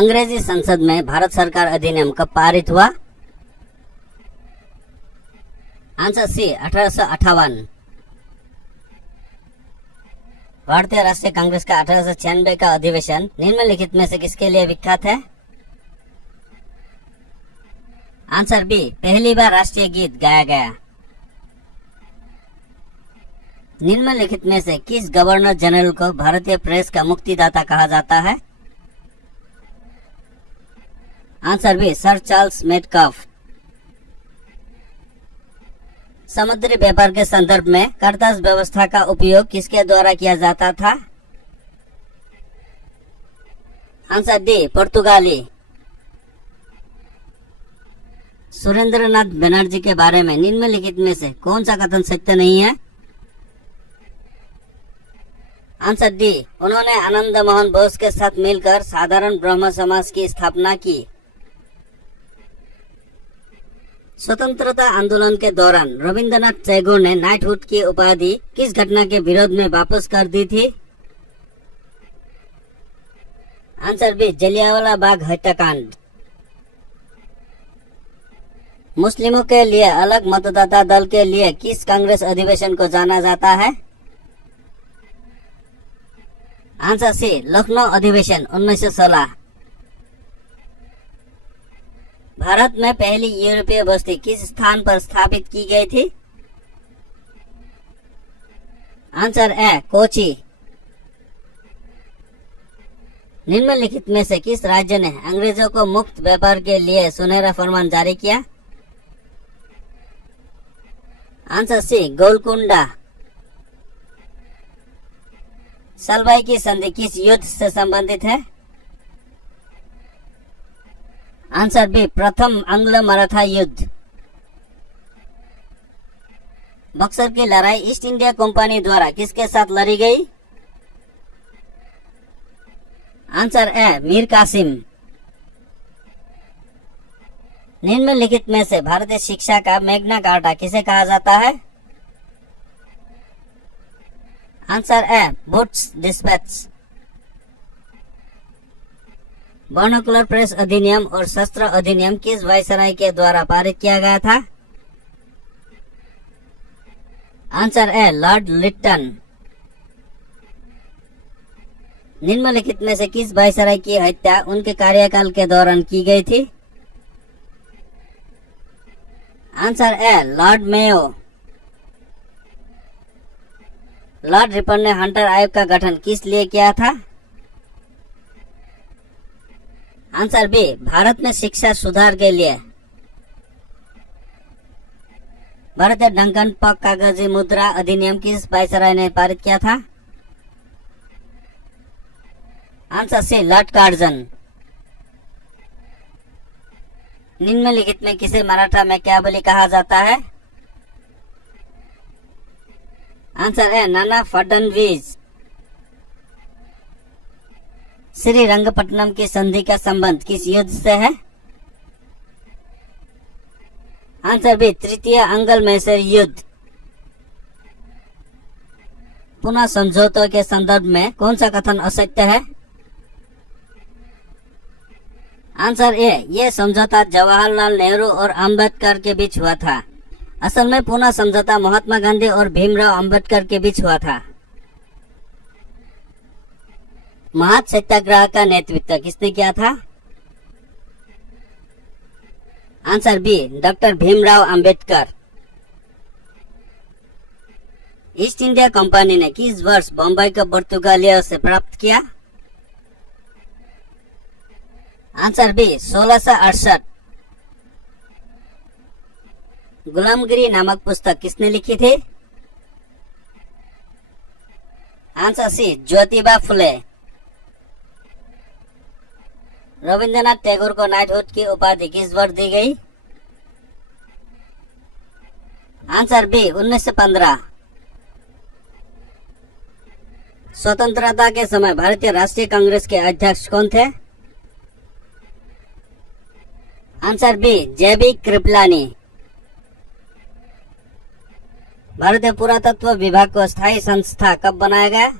अंग्रेजी संसद में भारत सरकार अधिनियम कब पारित हुआ? Answer C 1858। भारतीय राष्ट्रीय कांग्रेस का 1896 का अधिवेशन निम्नलिखित में से किसके लिए विख्यात है? आंसर बी, पहली बार राष्ट्रीय गीत गाया गया। निम्नलिखित में से किस गवर्नर जनरल को भारतीय प्रेस का मुक्तिदाता कहा जाता है? Answer B, sir Charles Metcalfe. समुद्री व्यापार के संदर्भ में करतास व्यवस्था का उपयोग किसके द्वारा किया जाता था? आंसर डी, पुर्तगाली। सुरेंद्रनाथ बनर्जी के बारे में निम्नलिखित में से कौन सा कथन सत्य नहीं है? आंसर डी, उन्होंने आनंद मोहन बोस के साथ मिलकर साधारण ब्रह्म समाज की स्थापना की। स्वतंत्रता आंदोलन के दौरान रविंद्रनाथ टैगोर ने नाइटहुड की उपाधि किस घटना के विरोध में वापस कर दी थी? आंसर बी, जलियांवाला बाग हत्याकांड। मुस्लिमों के लिए अलग मतदाता दल के लिए किस कांग्रेस अधिवेशन को जाना जाता है? आंसर सी, लखनऊ अधिवेशन 1916। भारत में पहली यूरोपीय बस्ती किस स्थान पर स्थापित की गई थी? Answer A, Kochi. निम्नलिखित में से किस राज्य ने अंग्रेजों को मुक्त व्यापार के लिए सुनहरा फरमान जारी किया? Answer C, Golconda. सलबाई की संधि किस युद्ध से संबंधित है? आंसर बी, प्रथम आंग्ल मराठा युद्ध। बक्सर की लड़ाई ईस्ट इंडिया कंपनी द्वारा किसके साथ लड़ी गई? Answer A, Mir Qasim. निम्नलिखित में से भारतीय शिक्षा का मैग्ना कार्टा किसे कहा जाता है? Answer A, Wood's dispatch. Vernacular press अधिनियम और शस्त्र अधिनियम किस वायसराय के द्वारा पारित किया गया था? Answer A, lord Lytton. निम्नलिखित में से किस वायसराय की हत्या उनके कार्यकाल के दौरान की गई थी? Answer A, Lord Mayo. Lord Ripon ने हंटर आयोग का गठन किस लिए किया था? आंसर बी, भारत में शिक्षा सुधार के लिए। भारतीय डंकन पक कागजी मुद्रा अधिनियम किस वायसराय ने पारित किया था? Answer C, lord Curzon. निम्नलिखित में किसे मराठा मैकियावेली कहा जाता है? आंसर है, नाना फडणवीस। श्री रंगपट्टनम की संधि का संबंध किस युद्ध से है? आंसर बी, तृतीय आंग्ल मैसूर युद्ध। पुनः समझौतों के संदर्भ में कौन सा कथन असत्य है? आंसर ए, ये समझौता जवाहरलाल नेहरू और अंबेडकर के बीच हुआ था। असल में पुनः समझौता महात्मा गांधी और भीमराव अंबेडकर के बीच हुआ था। महात सत्याग्रह का नेतृत्व किसने किया था? Answer B, doctor Bhimrao Ambedkar. East India Company ने किस वर्ष बम्बई को पुर्तगालियों से प्राप्त किया? Answer B, 1668। गुलामगिरी नामक पुस्तक किसने लिखी थी? Answer C, Jyotiba Phule. रविंद्रनाथ टैगोर को नाइटहुड की उपाधि किस वर्ष दी गई? Answer B, 1915। स्वतंत्रता के समय भारतीय राष्ट्रीय कांग्रेस के अध्यक्ष कौन थे? Answer B, J B Kripalani. भारतीय पुरातत्व विभाग को स्थायी संस्था कब बनाया गया?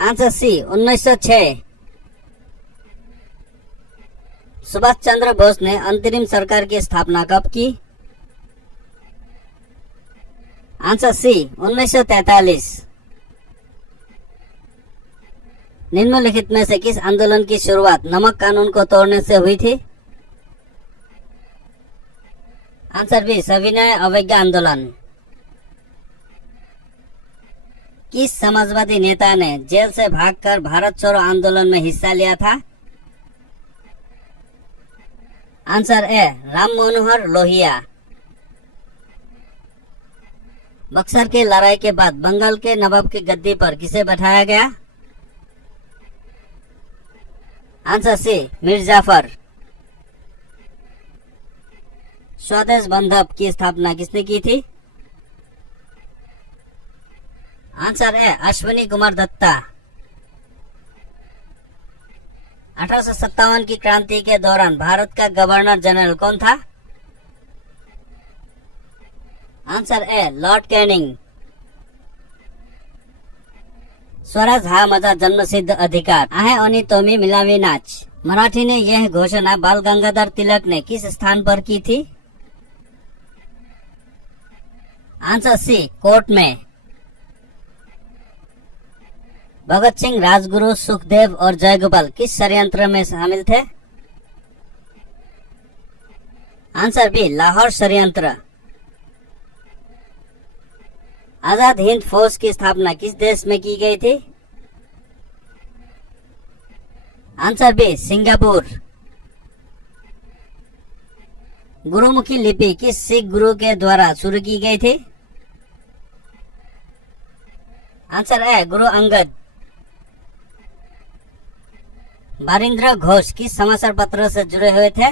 Answer C 1906। सुभाष चंद्र बोस ने अंतरिम सरकार की स्थापना कब की? Answer C 1943। निम्नलिखित में से किस आंदोलन की शुरुआत नमक कानून को तोड़ने से हुई थी? आंसर बी सविनय अवज्ञा आंदोलन। किस समाजवादी नेता ने जेल से भागकर भारत छोड़ो आंदोलन में हिस्सा लिया था? आंसर ए राम मनोहर लोहिया। बक्सर की लड़ाई के बाद बंगाल के नवाब की गद्दी पर किसे बैठाया गया? Answer C Mir Jafar. स्वदेश बंधप की स्थापना किसने की थी? आंसर है अश्विनी कुमार दत्ता। 1857 की क्रांति के दौरान भारत का गवर्नर जनरल कौन था? Answer A Lord Canning. Swaraj हा माझा जन्मसिद्ध अधिकार आहे आणि तुम्ही मिलावी नाच। मराठी ने यह घोषणा बाल गंगाधर तिलक ने किस स्थान पर की थी? आंसर सी कोर्ट में। भगत सिंह, राजगुरु, सुखदेव और जयगोपाल किस षड्यंत्र में शामिल थे? आंसर बी लाहौर षड्यंत्र। आजाद हिंद फौज की स्थापना किस देश में की गई थी? Answer B Singapore. गुरुमुखी लिपि किस सिख गुरु के द्वारा शुरू की गई थी? Answer A Guru Angad. बारिंद्र घोष किस समाचार पत्र से जुड़े हुए थे?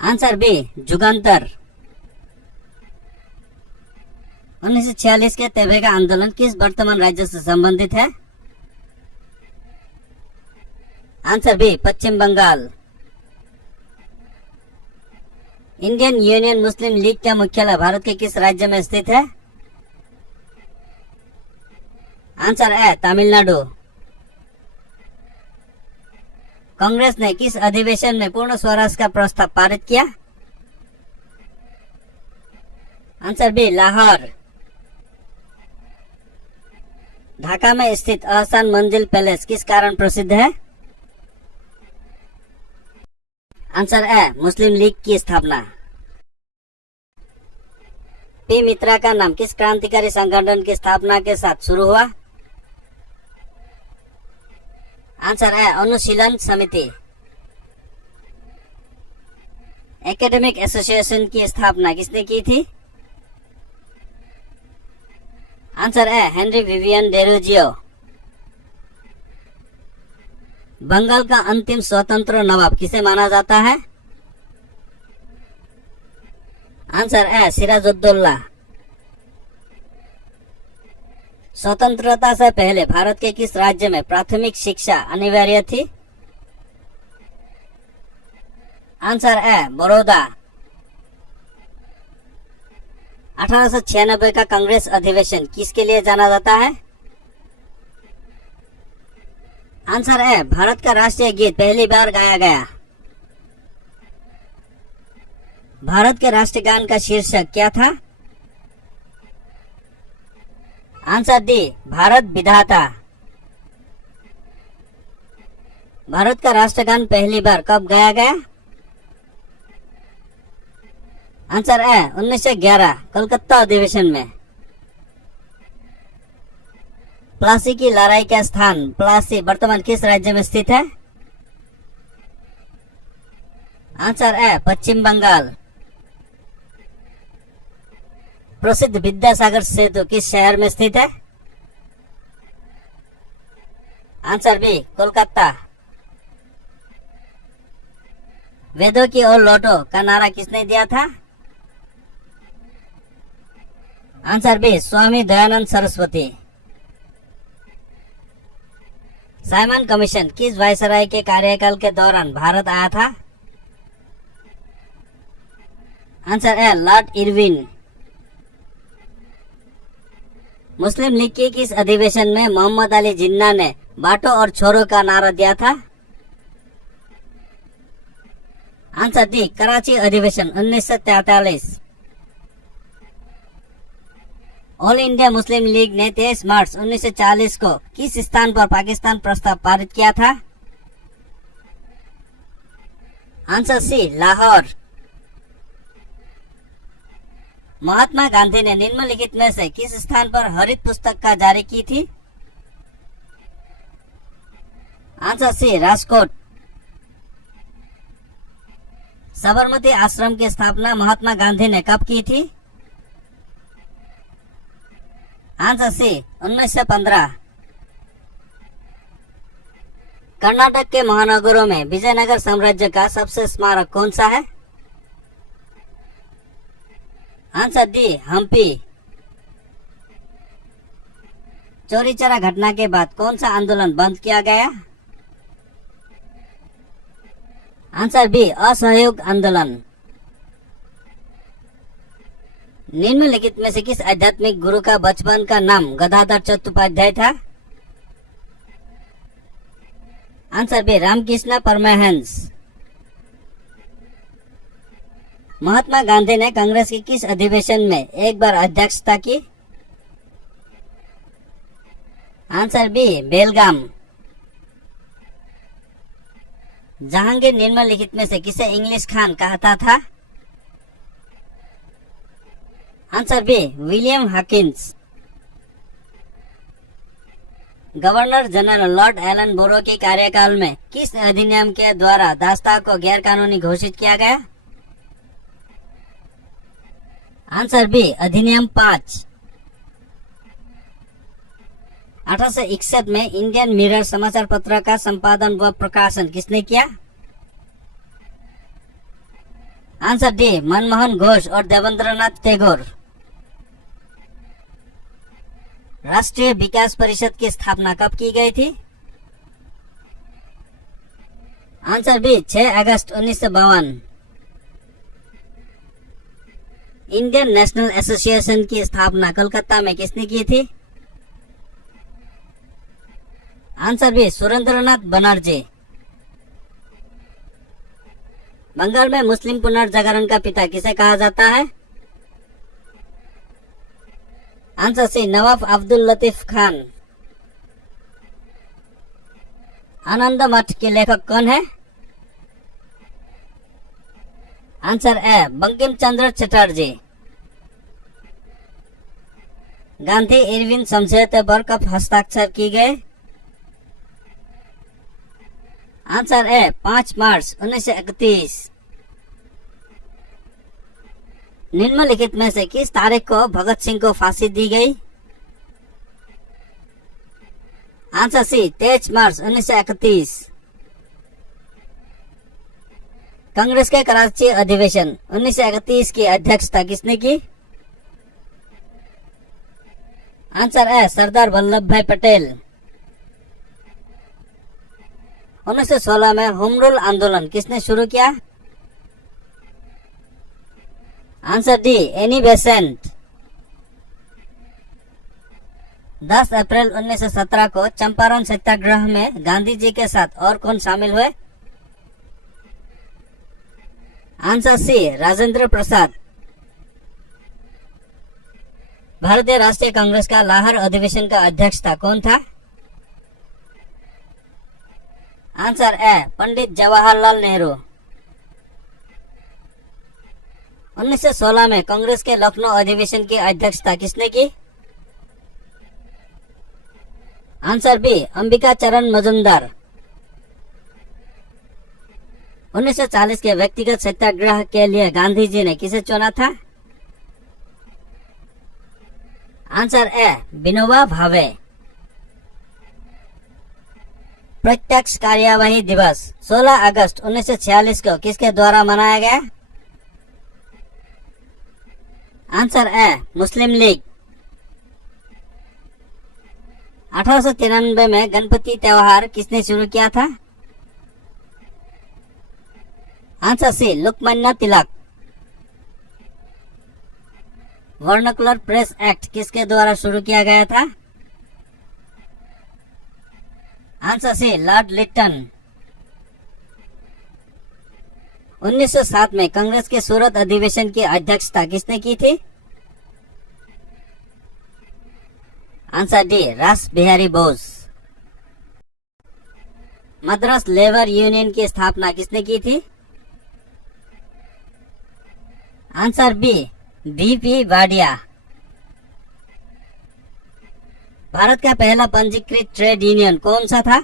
Answer B Jugantar. 1946 के तेभेगा आंदोलन किस वर्तमान राज्य से संबंधित है? आंसर बी पश्चिम बंगाल। इंडियन यूनियन मुस्लिम लीग का मुख्यालय भारत के किस राज्य में स्थित है? आंसर ए तमिलनाडु। कांग्रेस ने किस अधिवेशन में पूर्ण स्वराज का प्रस्ताव पारित किया? Answer B Lahore. ढाका में स्थित अहसान मंजिल पैलेस किस कारण प्रसिद्ध है? आंसर ए मुस्लिम लीग की स्थापना। पी मित्रा का नाम किस क्रांतिकारी संगठन की स्थापना के साथ शुरू हुआ? आंसर है अनुशीलन समिति। एकेडमिक एसोसिएशन की स्थापना किसने की थी? आंसर है हेनरी विवियन डेरोजियो। बंगाल का अंतिम स्वतंत्र नवाब किसे माना जाता है? आंसर है सिराजुद्दौला। स्वतंत्रता से पहले भारत के किस राज्य में प्राथमिक शिक्षा अनिवार्य थी? आंसर है बड़ौदा। 1896 का कांग्रेस अधिवेशन किसके लिए जाना जाता है? आंसर है भारत का राष्ट्रीय गीत पहली बार गाया गया। भारत के राष्ट्रगान का शीर्षक क्या था? आंसर डी भारत विधाता। भारत का राष्ट्रगान पहली बार कब गाया गया? आंसर है 1911 कलकत्ता अधिवेशन में। प्लासी की लड़ाई का स्थान प्लासी वर्तमान किस राज्य में स्थित है? आंसर है पश्चिम बंगाल। प्रसिद्ध विद्यासागर सेतु किस शहर में स्थित है? Answer B Kolkata. वेदों की ओर लौटो का नारा किसने दिया था? Answer B Swami Dayanand Saraswati. Simon Commission किस वायसराय के कार्यकाल के दौरान भारत आया था? आंसर है लॉर्ड इरविन। मुस्लिम लीग के किस अधिवेशन में मोहम्मद अली जिन्ना ने बांटो और छोड़ो का नारा दिया था? आंसर डी, कराची अधिवेशन 1943। ऑल इंडिया मुस्लिम लीग ने 23 मार्च 1940 को किस स्थान पर पाकिस्तान प्रस्ताव पारित किया था? Answer C, Lahore. महात्मा गांधी ने निम्नलिखित में से किस स्थान पर हरित पुस्तक का जारी की थी? आंसर सी, राजकोट। साबरमती आश्रम की स्थापना महात्मा गांधी ने कब की थी? आंसर सी, 1915। कर्नाटक के महानगरों में विजयनगर साम्राज्य का सबसे स्मारक कौन सा है? Answer D, Hampi. चौरी चौरा घटना के बाद कौन सा आंदोलन बंद किया गया? आंसर बी, असहयोग आंदोलन। निम्नलिखित में से किस आध्यात्मिक गुरु का बचपन का नाम गदाधर चट्टोपाध्याय था? Answer B, Ramakrishna Paramhansa. महात्मा गांधी ने कांग्रेस के किस अधिवेशन में एक बार अध्यक्षता की? आंसर बी, बेलगाम। जहांगीर निम्नलिखित में से किसे इंग्लिश खान कहता था? Answer B, William Hawkins. Governor general Lord Ellenborough के कार्यकाल में किस अधिनियम के द्वारा दास्तां को गैर कानूनी घोषित किया गया? आंसर बी, अधिनियम 5। 1861 में इंडियन मिरर समाचार पत्र का संपादन व प्रकाशन किसने किया? आंसर डी, मनमोहन घोष और देवेंद्रनाथ टैगोर। राष्ट्रीय विकास परिषद की स्थापना कब की गई थी? आंसर बी, 6 अगस्त 1952। इंडियन नेशनल एसोसिएशन की स्थापना कलकत्ता में किसने की थी? Answer B, Surendranath Banerjee. बंगाल में मुस्लिम पुनर्जागरण का पिता किसे कहा जाता है? Answer C, Nawab Abdul Latif Khan. आनंद मठ के लेखक कौन है? Answer A, Bankim Chandra Chatterjee. Gandhi Irwin समझौते पर कब हस्ताक्षर की गए? आंसर ए, 5 मार्च 1931। निम्नलिखित में से किस तारीख को भगत सिंह को फांसी दी गई? आंसर सी, 23 मार्च 1931। कांग्रेस के कराची अधिवेशन 1931 की अध्यक्षता किसने की? आंसर ए, सरदार वल्लभ भाई पटेल। 1916 में होम रूल आंदोलन किसने शुरू किया? Answer D, Annie Besant. 10 अप्रैल 1917 को चंपारण सत्याग्रह में गांधी जी के साथ और कौन शामिल हुए? Answer C, Rajendra Prasad. भारतीय राष्ट्रीय कांग्रेस का लाहौर अधिवेशन का अध्यक्षता कौन था? आंसर ए, पंडित जवाहरलाल नेहरू। 1916 में कांग्रेस के लखनऊ अधिवेशन की अध्यक्षता किसने की? आंसर बी, अंबिका चरण मजुमदार। 1940 के व्यक्तिगत सत्याग्रह के लिए गांधी जी ने किसे चुना था? आंसर ए, विनोबा भावे। प्रत्यक्ष कार्यवाही दिवस 16 अगस्त 1946 को किसके द्वारा मनाया गया? Answer A, Muslim league. 1893 में गणपति त्योहार किसने शुरू किया था? आंसर सी, Lokmanya Tilak. Vernacular press act किसके द्वारा शुरू किया गया था? Answer C, Lord Liton. 1907 में कांग्रेस के सूरत अधिवेशन की अध्यक्षता किसने की थी? Answer D, Rash Behari Bose. Madras labour union की स्थापना किसने की थी? Answer B, BP Wadia. Bharat का पहला पंजीकृत ट्रेड यूनियन कौन सा था?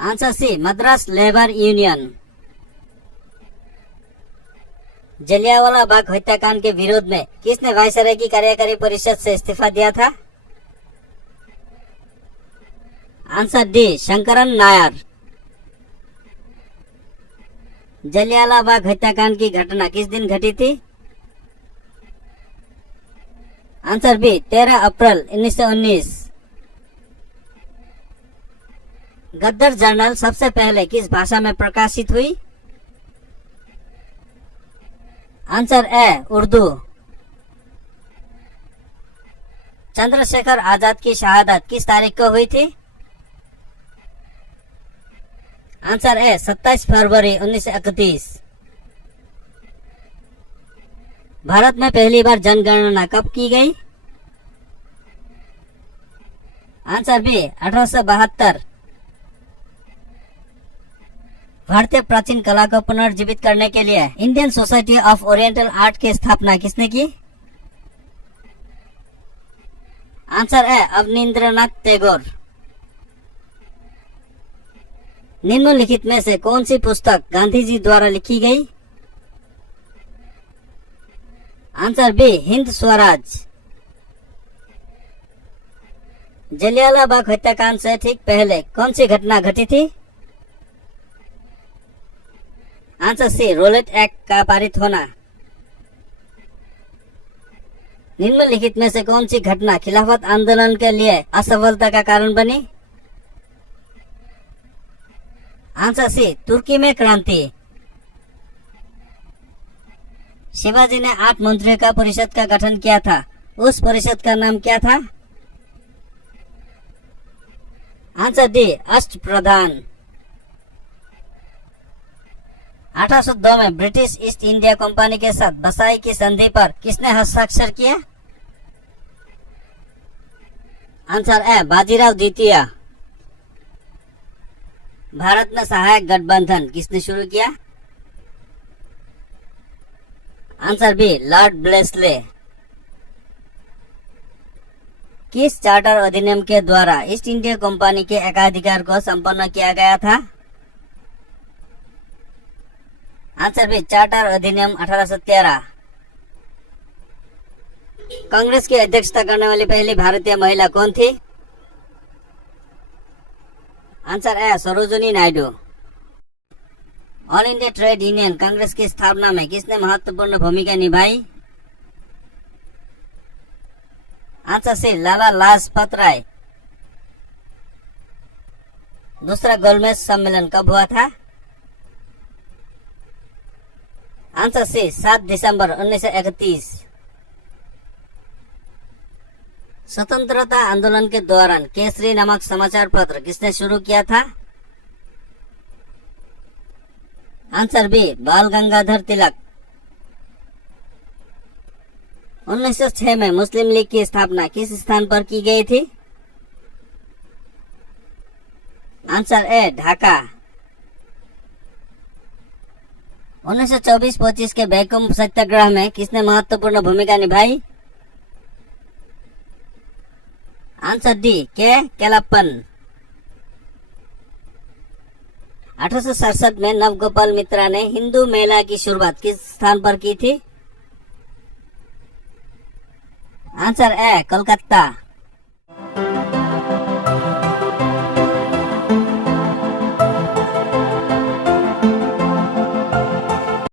Answer C, Madras labour union. Jallianwala Bagh हत्याकांड के विरोध में किसने वायसराय की कार्यकारी परिषद से इस्तीफा दिया था? Answer D, Sankaran Nair. जलियांवाला बाग हत्याकांड की घटना किस दिन घटी थी? आंसर बी, 13 अप्रैल 1919। गद्दर जर्नल सबसे पहले किस भाषा में प्रकाशित हुई? Answer A, Urdu. चंद्रशेखर आजाद की शहादत किस तारीख को हुई थी? आंसर ए, 27 फरवरी 1931। भारत में पहली बार जनगणना कब की गई? Answer B, 1872। भारतीय प्राचीन कला को पुनर्जीवित करने के लिए Indian Society of Oriental Art की स्थापना किसने की? Answer A, Abanindranath Tagore. निम्नलिखित में से कौन सी पुस्तक गांधी जी द्वारा लिखी गई? Answer B, Hind Swaraj. जलियांवाला बाग हत्याकांड से ठीक पहले कौन सी घटना घटी थी? आंसर सी, रोलेट एक्ट का पारित होना। निम्नलिखित में से कौन सी घटना खिलाफत आंदोलन के लिए असफलता का कारण बनी? आंसर सी, तुर्की में क्रांति। शिवाजी ने 8 मंत्रियों का परिषद का गठन किया था, उस परिषद का नाम क्या था? आंसर डी, अष्टप्रधान। 1802 में ब्रिटिश ईस्ट इंडिया कंपनी के साथ बसाई की संधि पर किसने हस्ताक्षर किया? आंसर ए, बाजीराव द्वितीय। भारत में सहायक गठबंधन किसने शुरू किया? Answer B, Lord Wellesley. किस चार्टर अधिनियम के द्वारा ईस्ट इंडिया कंपनी के एकाधिकार को संपन्न किया गया था? आंसर बी, चार्टर अधिनियम 1813। कांग्रेस की अध्यक्षता करने वाली पहली भारतीय महिला कौन थी? Answer A, Sarojini Naidu. All India trade union Congress की स्थापना में किसने महत्वपूर्ण भूमिका निभाई? Answer C, Lala Lajpat Rai. दूसरा गोलमेज सम्मेलन कब हुआ था? आंसर सी, 7 दिसंबर 1931। स्वतंत्रता आंदोलन के दौरान केसरी नामक समाचार पत्र किसने शुरू किया था? आंसर बी, बाल गंगाधर तिलक। 1906 में मुस्लिम लीग की स्थापना किस स्थान पर की गई थी? Answer A, Dhaka. 1924-25 के बैकुम सत्याग्रह में किसने महत्वपूर्ण भूमिका निभाई? आंसर डी, के केलप्पन। 1867 में नवगोपाल मित्रा ने हिंदू मेला की शुरुआत किस स्थान पर की थी? Answer A, Kolkata.